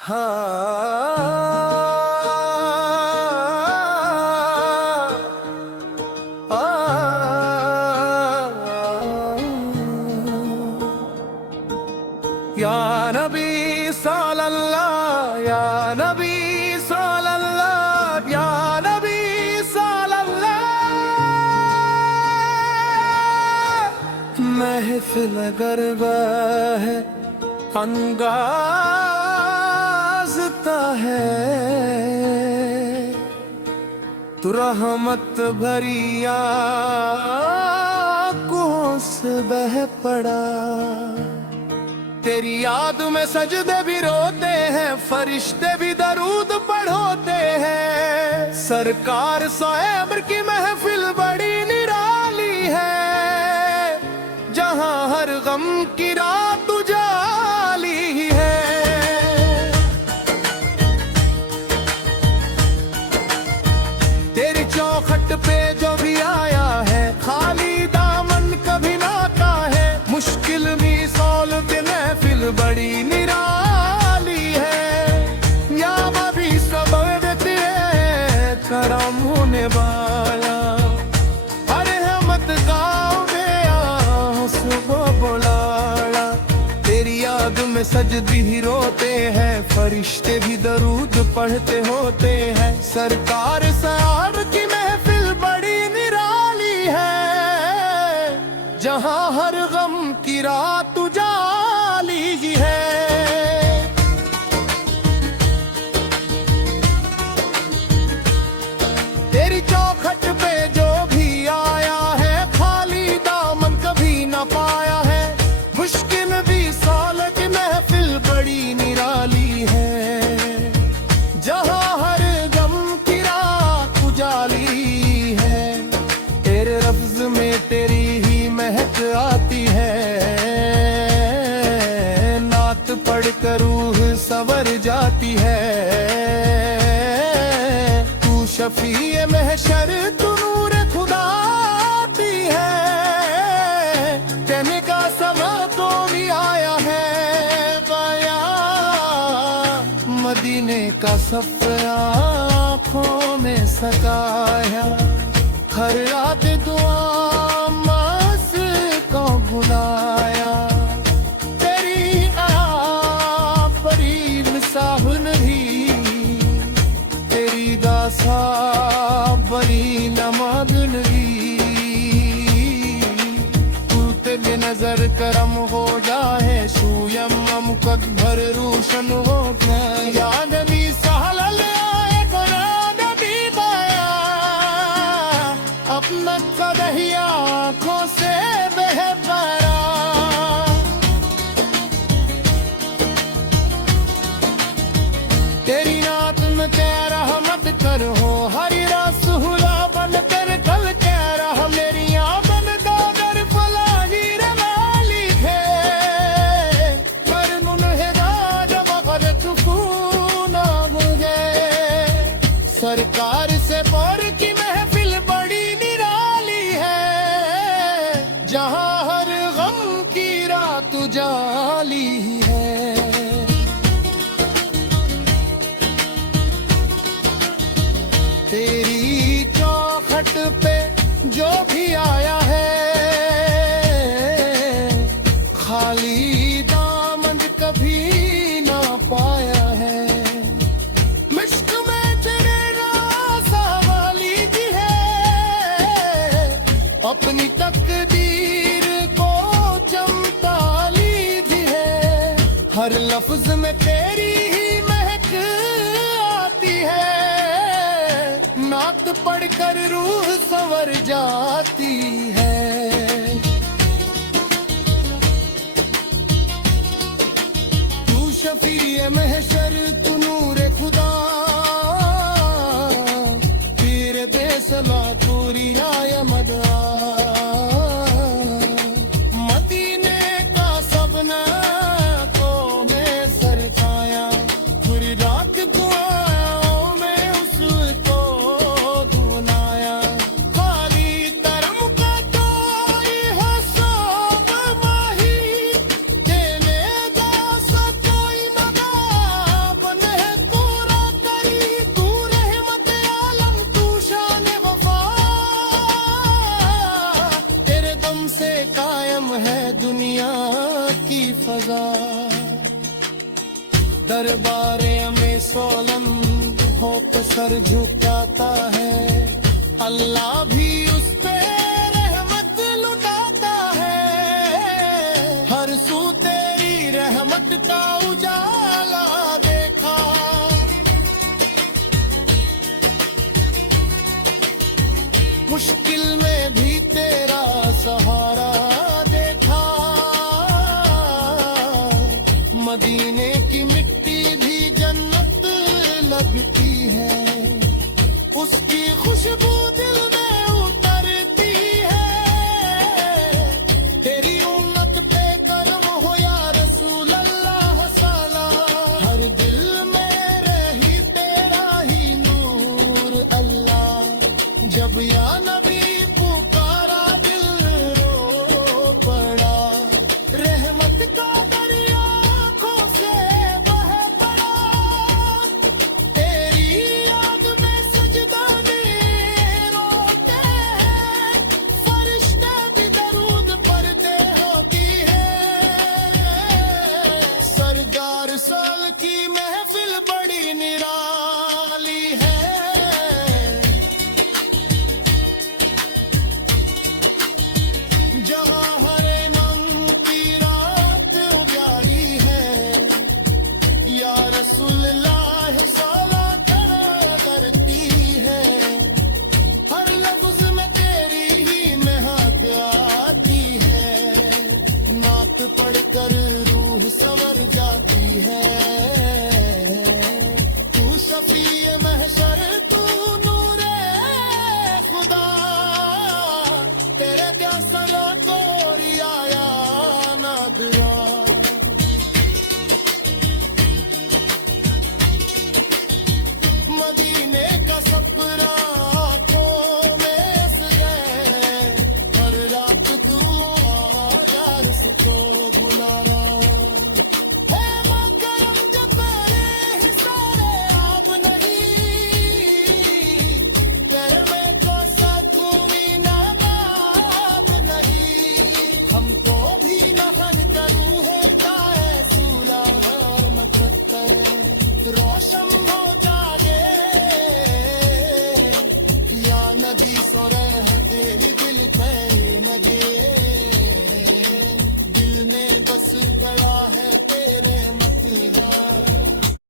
या नबी सल्लल्लाह, या नबी सल्लल्लाह, या नबी सल्लल्लाह। महफिल गरबा है, अंगाज़ता है, तू रहमत भरी आँखों से बह पड़ा। तेरी याद में सजदे भी रोते हैं, फरिश्ते भी दरूद पढ़ोते हैं। सरकार साहिब की महफिल बड़ी निराली है, जहां हर गम की रात उजाली है। तेरी चौखट पे जो भी आया है, खाली दामन कभी ना का है। मुश्किल भी सौल के महफिल बड़ी निराली है, या भी सब देते करम होने वाला। अरे हमत गाँव में सुबह बुलाड़ा। तेरी याद में सजदी ही रोते हैं, फरिश्ते भी दरूद पढ़ते होते हैं। सरकार साहब की महफिल बड़ी निराली है, जहां हर गम की रात उजाली है। तेरी चौखट पे जो भी आया है, खाली दामन कभी न पाया है। मुश्किल भी साल की महफिल बड़ी निराली है, जहां हर गम की रात उजाली है। तेरे लफ्ज में तेरी ही महक आती है, नात पढ़कर रूह सवर जाती है। तू शफीए महशर, तू नूर खुदा आती है। कहने का समय तो भी आया है बया, मदीने का सफर आँखों में सताया। हर रात दुआ मास को बुलाया। तेरी परी मिसाहुन भी, तेरी दासा बरी नमादन भी। तू तेरे नजर करम हो जाए, शूयम मुकद भर रोशन हो जाए। या नबी सल्लल्लाह नबी बाया, अपना कदहिया आँखों से बह पड़ा। तेरी नात में क्या रहमत कर हो, हरी रसूला बन कर कल क्या रहा। मेरी आमन दादर फलाही रवाली है, पर मुनहिदा जब कर चुकूना मुझे। सरकार से पर की महफिल बड़ी निराली है, जहां हर गम की रात उजाली है। तेरी चौखट पे जो भी आया है, खाली दामन कभी ना पाया है। मिश्क में तेरे रासा वाली जी है, अपनी तकदीर को चमका लीधी है। हर लफ्ज में तेरी ही महक आती है, नात पढ़कर रूह संवर जाती है। तू शफीए महशर, तू नूर खुदा, पीर बेसला तूरी आय मदा। मदीने का सबना को में सरकाया, पूरी रात दुआओं में उसको दुनाया। खाली तरम का तो हो सब माही, देने दा सा कोई न दा अपन दरबारे में सोलन होकर सर झुकाता है, अल्लाह भी उस पे रहमत लुटाता है। हर सू तेरी रहमत का उजाला देखा, मुश्किल में भी तेरा सहारा देखा। मदीने की मिट्टी भी जन्नत लगती है, उसकी खुशबू दिल में उतरती है। तेरी उम्मत पे करम हो या रसूल अल्लाह साला, हर दिल में रही तेरा ही नूर अल्लाह। जब या नबी पुकारा दिल रो पड़ा, रहमत का दरिया आँखों से बह पड़ा। तेरी याद में सजदाने रोते हैं, फरिश्ते भी दरूद पढ़ते होती है। सरदार साल की महफिल बड़ी निराली है, जहाँ हरे मंग की रात उजाड़ी है। या रसूल अल्लाह